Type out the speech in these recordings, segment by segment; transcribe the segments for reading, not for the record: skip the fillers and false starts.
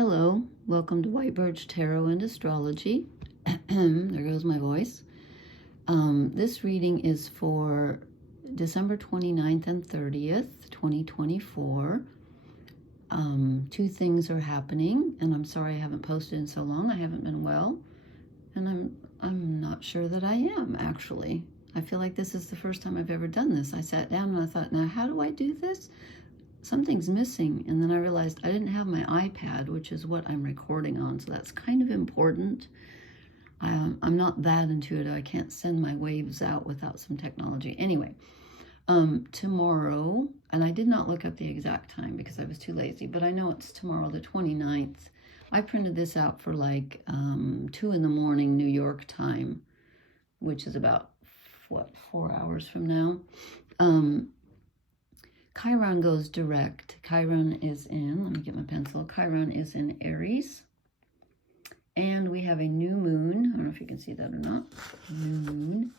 Hello, welcome to White Birch Tarot and Astrology. There goes my voice. This reading is for December 29th and 30th, 2024. Two things are happening, and I'm sorry I haven't posted in so long. I haven't been well, and I'm not sure that I am, actually. I feel like this is the first time I've ever done this. I sat down and I thought, now how do I do this? Something's missing, and then I realized I didn't have my iPad, which is what I'm recording on, so that's kind of important. I'm not that intuitive. I can't send my waves out without some technology. Anyway, tomorrow, and I did not look up the exact time because I was too lazy, but I know it's tomorrow, the 29th. I printed this out for like 2 in the morning New York time, which is about, what, 4 hours from now. Chiron goes direct. Chiron is in, let me get my pencil. Chiron is in Aries. And we have a new moon. I don't know if you can see that or not. New moon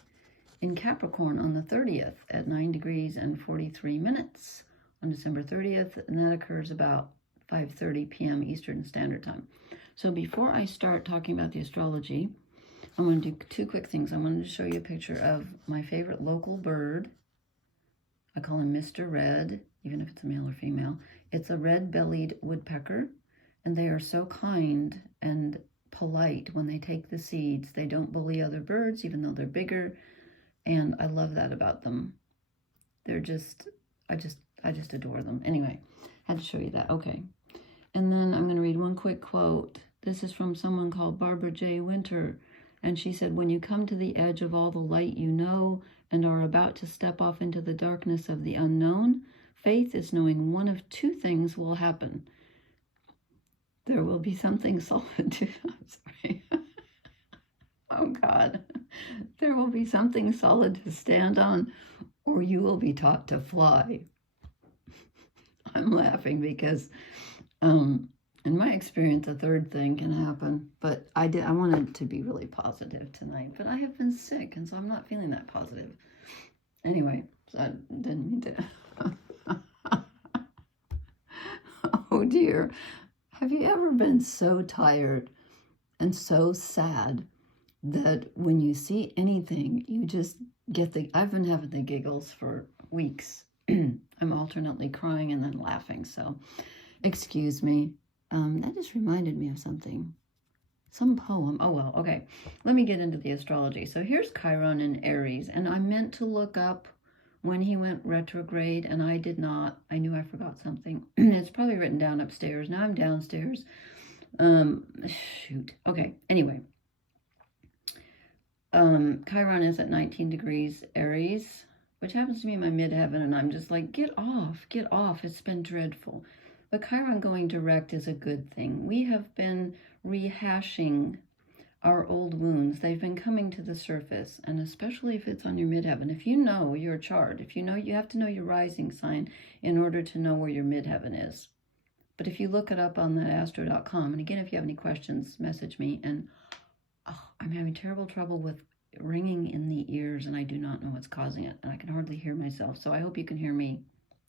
in Capricorn on the 30th at 9 degrees and 43 minutes on December 30th. And that occurs about 5:30 p.m. Eastern Standard Time. So before I start talking about the astrology, I'm going to do 2 quick things. I wanted to show you a picture of my favorite local bird. I call him Mr. Red, even if it's a male or female. It's a red-bellied woodpecker, and they are so kind and polite when they take the seeds. They don't bully other birds, even though they're bigger, and I love that about them. They're just, I just adore them. Anyway, had to show you that. Okay, and then I'm going to read one quick quote. This is from someone called Barbara J. Winter, and she said, "When you come to the edge of all the light you know and are about to step off into the darkness of the unknown, faith is knowing one of 2 things will happen. There will be something solid to," I'm sorry. Oh God. "There will be something solid to stand on, or you will be taught to fly." I'm laughing because, in my experience, a third thing can happen, but I wanted to be really positive tonight, but I have been sick, and so I'm not feeling that positive. Anyway, so I didn't mean to. Oh dear. Have you ever been so tired and so sad that when you see anything, you just get I've been having the giggles for weeks. I'm alternately crying and then laughing, so excuse me. That just reminded me of something. Some poem. Oh, well, okay. Let me get into the astrology. So here's Chiron in Aries, and I meant to look up when he went retrograde, and I did not. I knew I forgot something. It's probably written down upstairs. Now I'm downstairs. Shoot. Okay, anyway. Chiron is at 19 degrees Aries, which happens to be my midheaven, and I'm just like, get off, get off. It's been dreadful. But Chiron going direct is a good thing. We have been rehashing our old wounds. They've been coming to the surface, and especially if it's on your midheaven. If you know your chart, if you know, you have to know your rising sign in order to know where your midheaven is. But if you look it up on that astro.com, and again, if you have any questions, message me. And I'm having terrible trouble with ringing in the ears, and I do not know what's causing it, and I can hardly hear myself. So I hope you can hear me.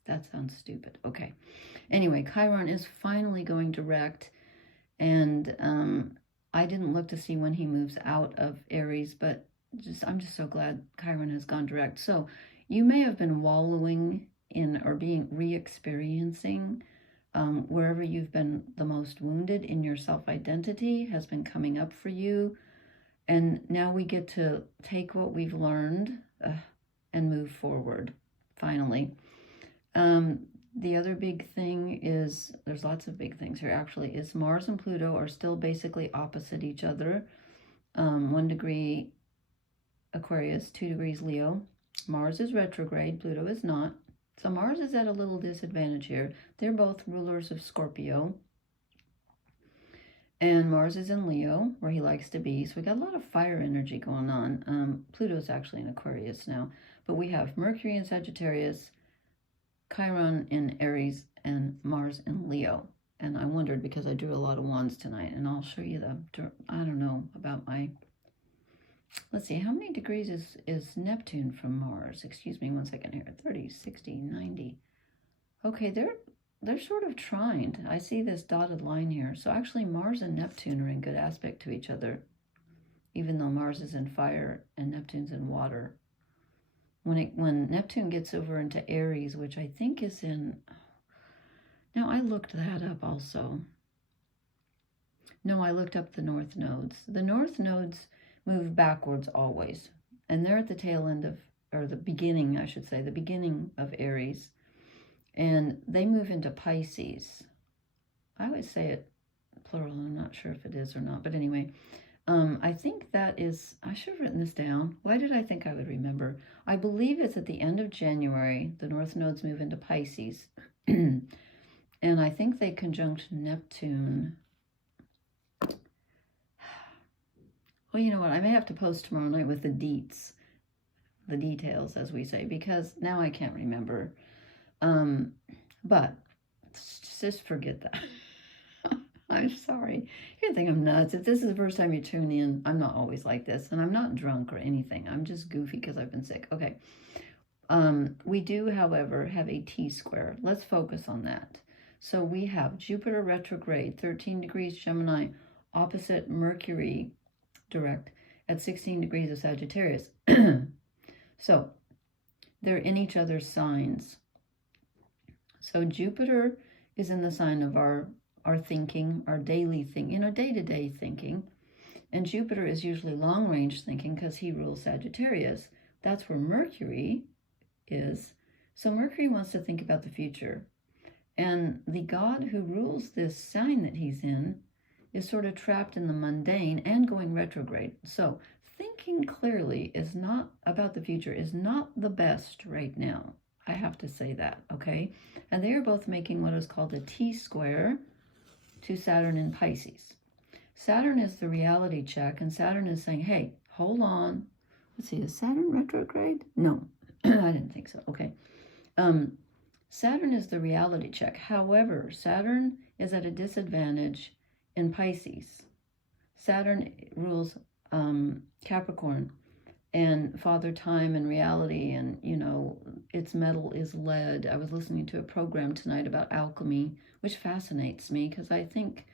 That sounds stupid. Okay. Anyway, Chiron is finally going direct, and I didn't look to see when he moves out of Aries, but I'm just so glad Chiron has gone direct. So you may have been wallowing in or being re-experiencing wherever you've been the most wounded in your self-identity has been coming up for you. And now we get to take what we've learned and move forward, finally. The other big thing is, there's lots of big things here actually, is Mars and Pluto are still basically opposite each other. 1 degree Aquarius, 2 degrees Leo. Mars is retrograde, Pluto is not. So Mars is at a little disadvantage here. They're both rulers of Scorpio. And Mars is in Leo, where he likes to be. So we got a lot of fire energy going on. Pluto's actually in Aquarius now. But we have Mercury in Sagittarius, Chiron in Aries, and Mars in Leo. And I wondered, because I drew a lot of wands tonight, and I'll show you I don't know about my, let's see, how many degrees is Neptune from Mars? Excuse me one second here. 30, 60, 90. Okay, they're sort of trined. I see this dotted line here. So actually Mars and Neptune are in good aspect to each other, even though Mars is in fire and Neptune's in water. When Neptune gets over into Aries, which I think is in... Now, I looked that up also. No, I looked up the north nodes. The north nodes move backwards always. And they're at the tail end of, or the beginning, I should say, the beginning of Aries. And they move into Pisces. I would say it plural. I'm not sure if it is or not. But anyway, I think that is, I should have written this down. Why did I think I would remember? I believe it's at the end of January. The north nodes move into Pisces. And I think they conjunct Neptune. Well, you know what? I may have to post tomorrow night with the deets. The details, as we say, because now I can't remember. But just forget that. I'm sorry. You think I'm nuts. If this is the first time you tune in, I'm not always like this. And I'm not drunk or anything. I'm just goofy because I've been sick. Okay. We do, however, have a T-square. Let's focus on that. So we have Jupiter retrograde, 13 degrees Gemini, opposite Mercury direct at 16 degrees of Sagittarius. So they're in each other's signs. So Jupiter is in the sign of our thinking, our daily thinking, day-to-day thinking. And Jupiter is usually long-range thinking because he rules Sagittarius. That's where Mercury is. So Mercury wants to think about the future. And the god who rules this sign that he's in is sort of trapped in the mundane and going retrograde. So thinking clearly is not about the future, is not the best right now. I have to say that, okay? And they are both making what is called a T-square to Saturn in Pisces. Saturn is the reality check, and Saturn is saying, hey, hold on. Let's see, is Saturn retrograde? No, I didn't think so. Okay. Saturn is the reality check. However, Saturn is at a disadvantage in Pisces. Saturn rules Capricorn and Father Time and reality, and, you know, its metal is lead. I was listening to a program tonight about alchemy, which fascinates me because I think,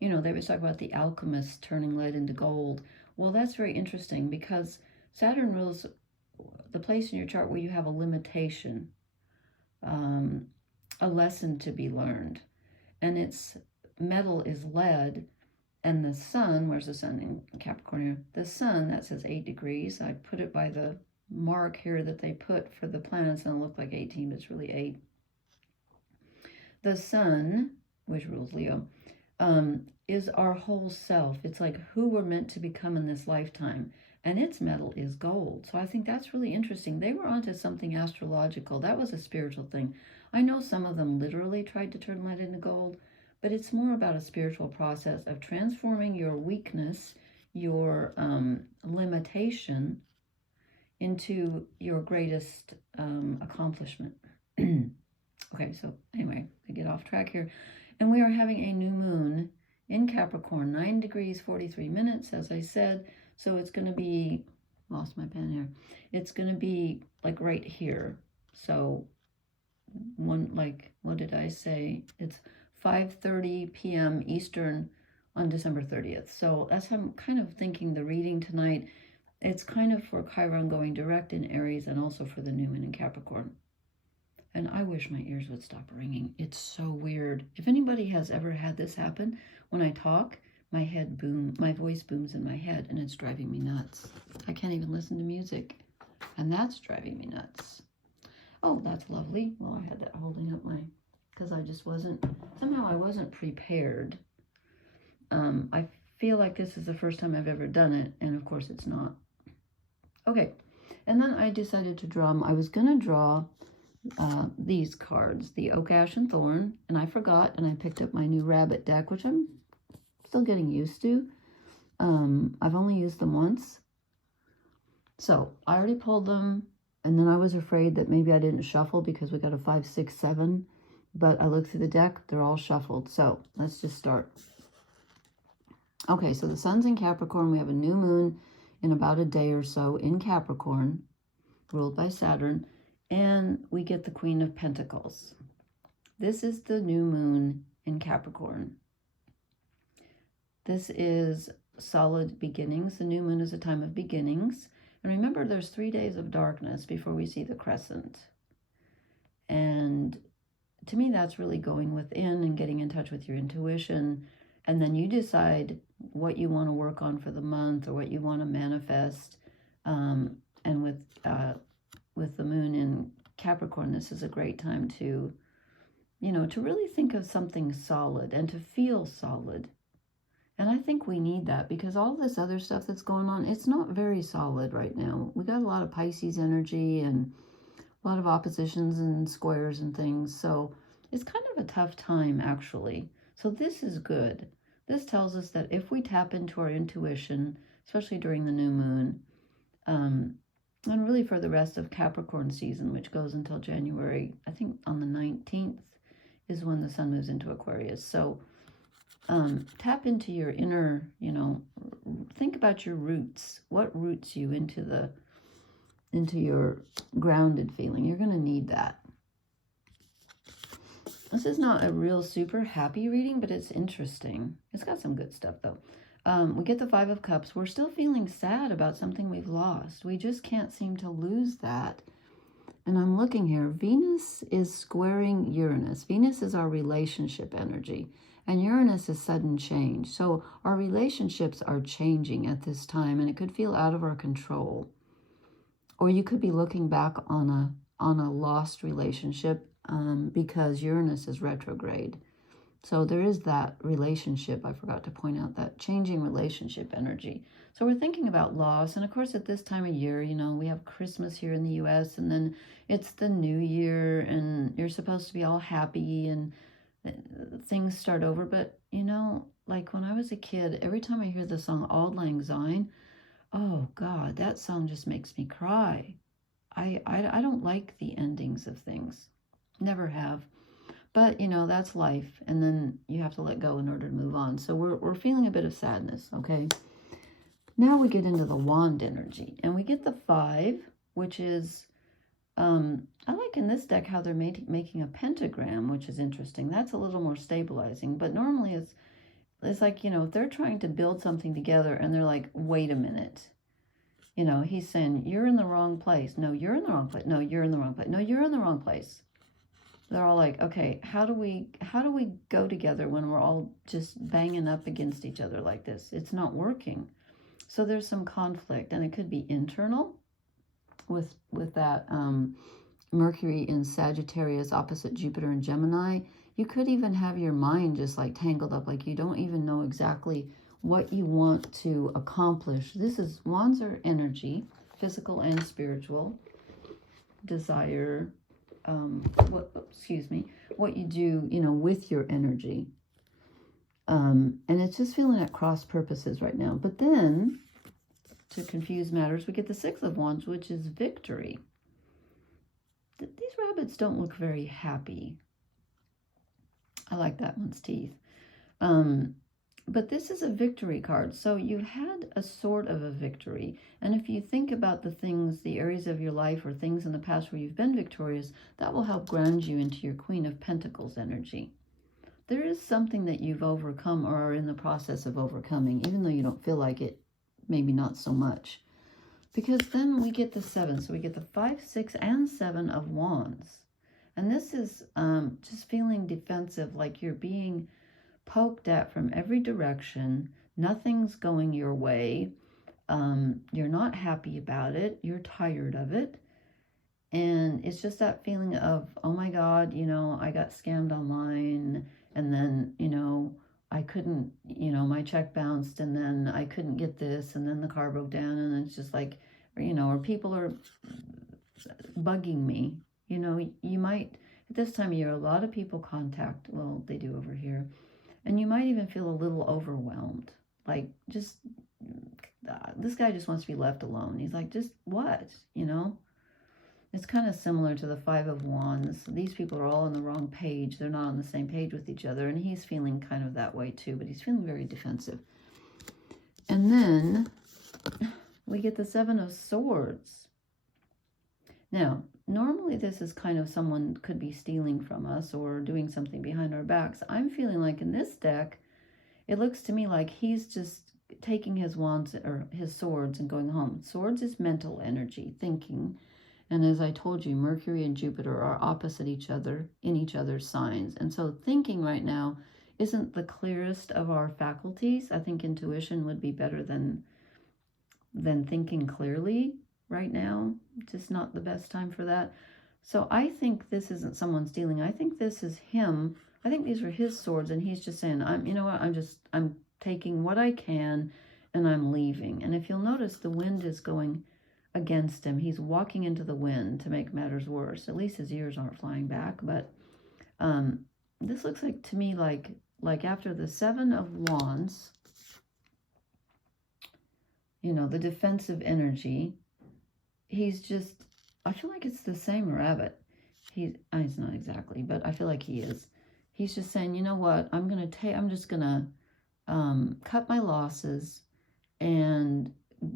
you know, they was talking about the alchemists turning lead into gold. Well, that's very interesting because Saturn rules the place in your chart where you have a limitation, a lesson to be learned. And its metal is lead, and the sun, where's the sun in Capricorn here? The sun, that says 8 degrees. I put it by the mark here that they put for the planets, and it looked like 18, but it's really 8. The sun, which rules Leo, is our whole self. It's like who we're meant to become in this lifetime. And its metal is gold. So I think that's really interesting. They were onto something astrological. That was a spiritual thing. I know some of them literally tried to turn lead into gold, but it's more about a spiritual process of transforming your weakness, your limitation, into your greatest accomplishment. Okay, so anyway, I get off track here. And we are having a new moon in Capricorn, 9 degrees, 43 minutes, as I said. So it's going to be, lost my pen here. It's going to be like right here. So what did I say? It's 5:30 p.m. Eastern on December 30th. So that's how I'm kind of thinking the reading tonight. It's kind of for Chiron going direct in Aries and also for the new moon in Capricorn. And I wish my ears would stop ringing. It's so weird. If anybody has ever had this happen, when I talk, my voice booms in my head, and it's driving me nuts. I can't even listen to music, and that's driving me nuts. Oh, that's lovely. Well, I had that holding up because I just somehow I wasn't prepared. I feel like this is the first time I've ever done it, and of course it's not. Okay, and then I decided to draw, I was going to draw these cards, the Oak, Ash, and Thorn, and I forgot, and I picked up my new rabbit deck, which I'm still getting used to. I've only used them once. So I already pulled them, and then I was afraid that maybe I didn't shuffle because we got a 5, 6, 7. But I looked through the deck, they're all shuffled. So let's just start. Okay, so the sun's in Capricorn. We have a new moon in about a day or so in Capricorn, ruled by Saturn. And we get the Queen of Pentacles. This is the new moon in Capricorn. This is solid beginnings. The new moon is a time of beginnings. And remember, there's 3 days of darkness before we see the crescent. And to me, that's really going within and getting in touch with your intuition. And then you decide what you want to work on for the month or what you want to manifest. And with the moon in Capricorn, this is a great time to, to really think of something solid and to feel solid. And I think we need that because all this other stuff that's going on, it's not very solid right now. We got a lot of Pisces energy and a lot of oppositions and squares and things. So it's kind of a tough time, actually. So this is good. This tells us that if we tap into our intuition, especially during the new moon, and really for the rest of Capricorn season, which goes until January, I think on the 19th is when the sun moves into Aquarius. So tap into your inner, think about your roots. What roots you into your grounded feeling? You're going to need that. This is not a real super happy reading, but it's interesting. It's got some good stuff, though. We get the 5 of Cups. We're still feeling sad about something we've lost. We just can't seem to lose that. And I'm looking here. Venus is squaring Uranus. Venus is our relationship energy. And Uranus is sudden change. So our relationships are changing at this time, and it could feel out of our control. Or you could be looking back on a lost relationship because Uranus is retrograde. So there is that relationship. I forgot to point out that changing relationship energy. So we're thinking about loss. And of course, at this time of year, we have Christmas here in the US, and then it's the new year, and you're supposed to be all happy and things start over. But, like when I was a kid, every time I hear the song Auld Lang Syne, oh God, that song just makes me cry. I don't like the endings of things. Never have. But, that's life. And then you have to let go in order to move on. So we're feeling a bit of sadness, okay? Now we get into the wand energy. And we get the 5, which is, I like in this deck how they're making a pentagram, which is interesting. That's a little more stabilizing. But normally it's like, if they're trying to build something together and they're like, wait a minute. He's saying, you're in the wrong place. No, you're in the wrong place. No, you're in the wrong place. No, you're in the wrong place. They're all like, okay, how do we go together when we're all just banging up against each other like this? It's not working. So there's some conflict, and it could be internal with that Mercury in Sagittarius opposite Jupiter and Gemini. You could even have your mind just like tangled up, like you don't even know exactly what you want to accomplish. Wands are energy, physical and spiritual, desire, what you do, with your energy. And it's just feeling at cross purposes right now. But then, to confuse matters, we get the 6 of Wands, which is victory. These rabbits don't look very happy. I like that one's teeth. But this is a victory card. So you've had a sort of a victory. And if you think about the areas of your life or things in the past where you've been victorious, that will help ground you into your Queen of Pentacles energy. There is something that you've overcome or are in the process of overcoming, even though you don't feel like it, maybe not so much. Because then we get the 7. So we get the 5, 6, and 7 of Wands. And this is just feeling defensive, like you're being poked at from every direction. Nothing's going your way. You're not happy about it. You're tired of it. And it's just that feeling of, oh my God, I got scammed online. And then, I couldn't, my check bounced, and then I couldn't get this, and then the car broke down, and it's just like, or people are bugging me. You might, at this time of year, a lot of people contact, well, they do over here. And you might even feel a little overwhelmed. Like, just, this guy just wants to be left alone. He's like, just what? It's kind of similar to the 5 of Wands. These people are all on the wrong page. They're not on the same page with each other. And he's feeling kind of that way too. But he's feeling very defensive. And then we get the 7 of Swords. Now, normally this is kind of someone could be stealing from us or doing something behind our backs. I'm feeling like in this deck, it looks to me like he's just taking his wands or his swords and going home. Swords is mental energy, thinking. And as I told you, Mercury and Jupiter are opposite each other in each other's signs. And so thinking right now isn't the clearest of our faculties. I think intuition would be better than thinking clearly right now. Just not the best time for that. So I think this isn't someone stealing. I think this is him. I think these are his swords, and he's just saying, you know what, I'm taking what I can and I'm leaving. And if you'll notice, the wind is going against him. He's walking into the wind to make matters worse. At least his ears aren't flying back. But this looks like to me like after the Seven of Wands, you know, the defensive energy, he's just, I feel like it's the same rabbit. It's not exactly, but I feel like he is. He's just saying, you know what, I'm just gonna cut my losses and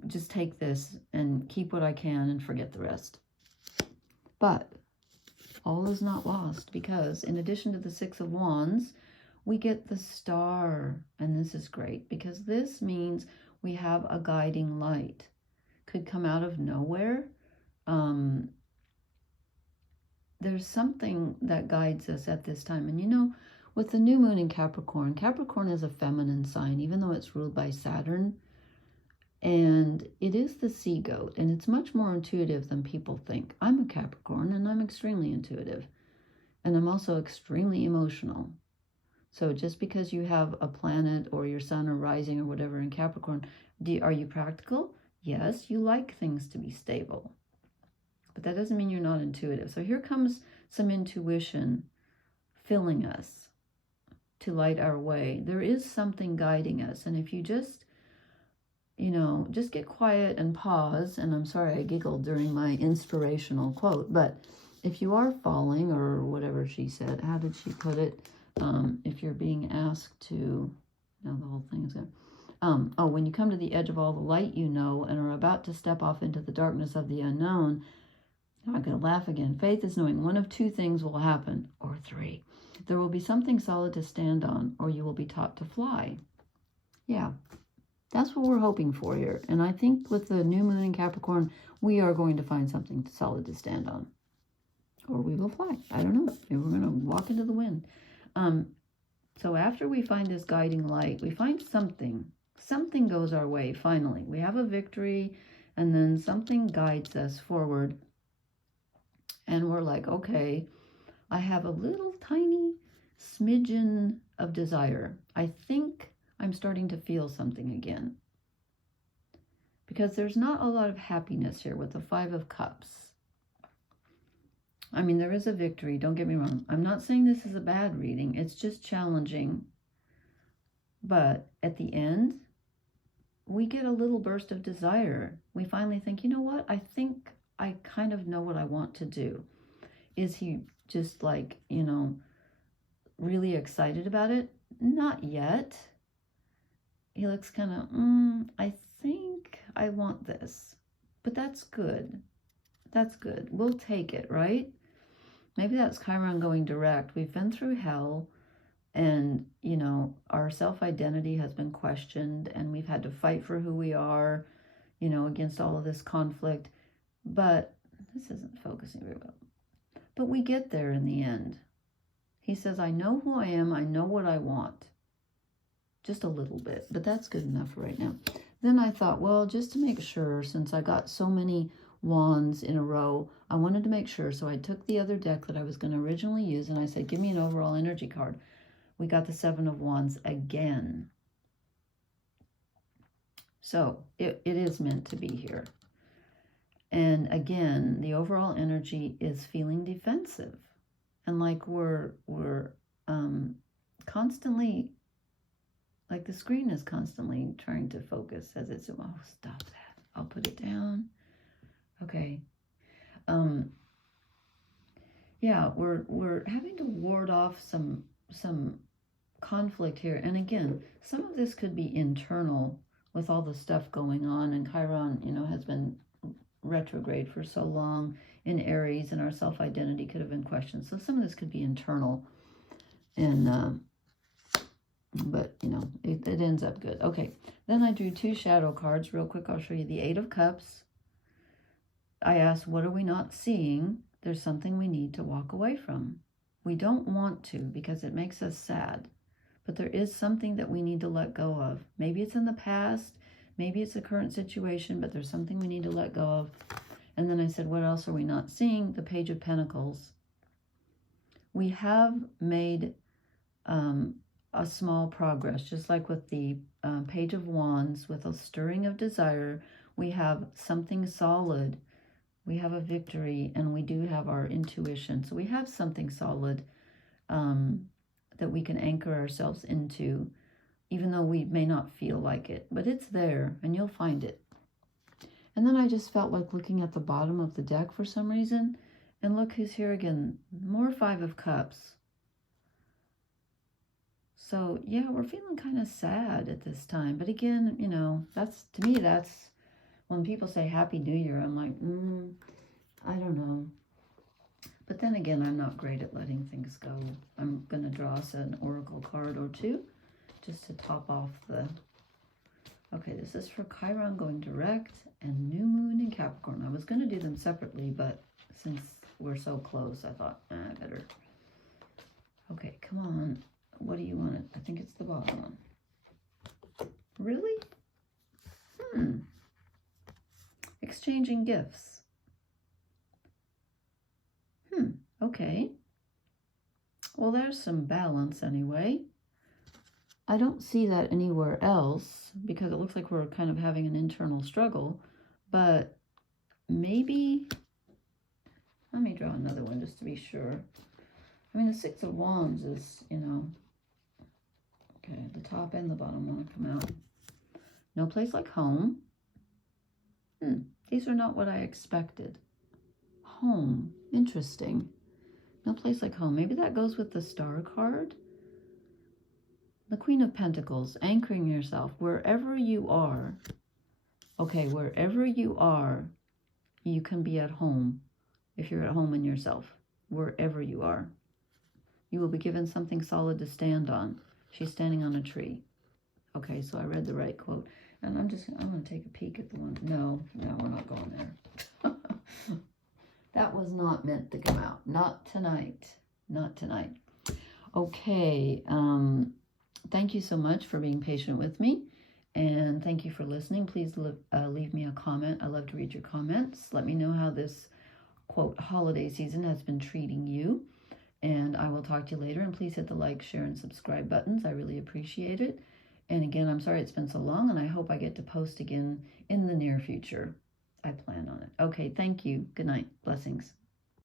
just take this and keep what I can and forget the rest. But all is not lost, because in addition to the Six of Wands, we get the Star. And this is great because this means we have a guiding light. Could come out of nowhere. There's something that guides us at this time. And you know, with the new moon in Capricorn, Capricorn is a feminine sign, even though it's ruled by Saturn. And it is the sea goat, and it's much more intuitive than people think. I'm a Capricorn, and I'm extremely intuitive. And I'm also extremely emotional. So just because you have a planet or your sun or rising or whatever in Capricorn, are you practical? Yes, you like things to be stable. But that doesn't mean you're not intuitive. So here comes some intuition filling us to light our way. There is something guiding us. And if you just, you know, just get quiet and pause, and I'm sorry I giggled during my inspirational quote, but if you are falling, or whatever she said, how did she put it? If you're being asked to, now the whole thing is there. Oh, when you come to the edge of all the light you know and are about to step off into the darkness of the unknown, I'm going to laugh again. Faith is knowing one of two things will happen, or three. There will be something solid to stand on, or you will be taught to fly. Yeah, that's what we're hoping for here. And I think with the new moon in Capricorn, we are going to find something solid to stand on. Or we will fly. I don't know. Maybe we're going to walk into the wind. So after we find this guiding light, we find something. Something goes our way, finally. We have a victory, and then something guides us forward. And we're like, okay, I have a little tiny smidgen of desire. I think I'm starting to feel something again. Because there's not a lot of happiness here with the Five of Cups. I mean, there is a victory, don't get me wrong. I'm not saying this is a bad reading. It's just challenging. But at the end, we get a little burst of desire. We finally think, you know what? I think I kind of know what I want to do. Is he just like, you know, really excited about it? Not yet. He looks kind of, I think I want this. But that's good. That's good. We'll take it, right? Maybe that's Chiron going direct. We've been through hell, and, you know, our self-identity has been questioned, and we've had to fight for who we are, you know, against all of this conflict. But this isn't focusing very well. But we get there in the end. He says, I know who I am. I know what I want. Just a little bit, but that's good enough for right now. Then I thought, well, just to make sure, since I got so many wands in a row, I wanted to make sure. So I took the other deck that I was going to originally use, and I said, give me an overall energy card. We got the Seven of Wands again. So it is meant to be here. And again, the overall energy is feeling defensive. And like we're constantly, like the screen is constantly trying to focus as it's, oh, stop that. I'll put it down. Okay. Yeah, we're having to ward off some conflict here. And again, some of this could be internal with all the stuff going on, and Chiron, you know, has been retrograde for so long in Aries, and our self-identity could have been questioned. So some of this could be internal, and but you know, it ends up good. Okay, then I drew 2 shadow cards real quick. I'll show you the 8 of Cups. I asked, what are we not seeing? There's something we need to walk away from. We don't want to because it makes us sad, but there is something that we need to let go of. Maybe it's in the past, maybe it's a current situation, but there's something we need to let go of. And then I said, what else are we not seeing? The Page of Pentacles. We have made a small progress, just like with the Page of Wands, with a stirring of desire. We have something solid. We have a victory, and we do have our intuition. So we have something solid that we can anchor ourselves into, even though we may not feel like it. But it's there, and you'll find it. And then I just felt like looking at the bottom of the deck for some reason. And look who's here again. More 5 of Cups. So, yeah, we're feeling kind of sad at this time. But again, you know, that's, to me, that's when people say Happy New Year, I'm like, I don't know. But then again, I'm not great at letting things go. I'm going to draw us an oracle card or 2 just to top off the... Okay, this is for Chiron going direct and new moon in Capricorn. I was going to do them separately, but since we're so close, I thought, I better. Okay, come on. What do you want? I think it's the bottom one. Really? Exchanging gifts. Okay. Well, there's some balance anyway. I don't see that anywhere else because it looks like we're kind of having an internal struggle, but maybe, let me draw another one just to be sure. I mean, the 6 of Wands is, you know, okay, the top and the bottom want to come out. No place like home. These are not what I expected. Home, interesting. No place like home. Maybe that goes with the Star card. The Queen of Pentacles, anchoring yourself wherever you are. Okay, wherever you are, you can be at home. If you're at home in yourself, wherever you are, you will be given something solid to stand on. She's standing on a tree. Okay, so I read the right quote. And I'm going to take a peek at the one. No, we're not going there. That was not meant to come out. Not tonight. Not tonight. Okay. Thank you so much for being patient with me. And thank you for listening. Please leave me a comment. I love to read your comments. Let me know how this, quote, holiday season has been treating you. And I will talk to you later. And please hit the like, share, and subscribe buttons. I really appreciate it. And again, I'm sorry it's been so long, and I hope I get to post again in the near future. I plan on it. Okay, thank you. Good night. Blessings.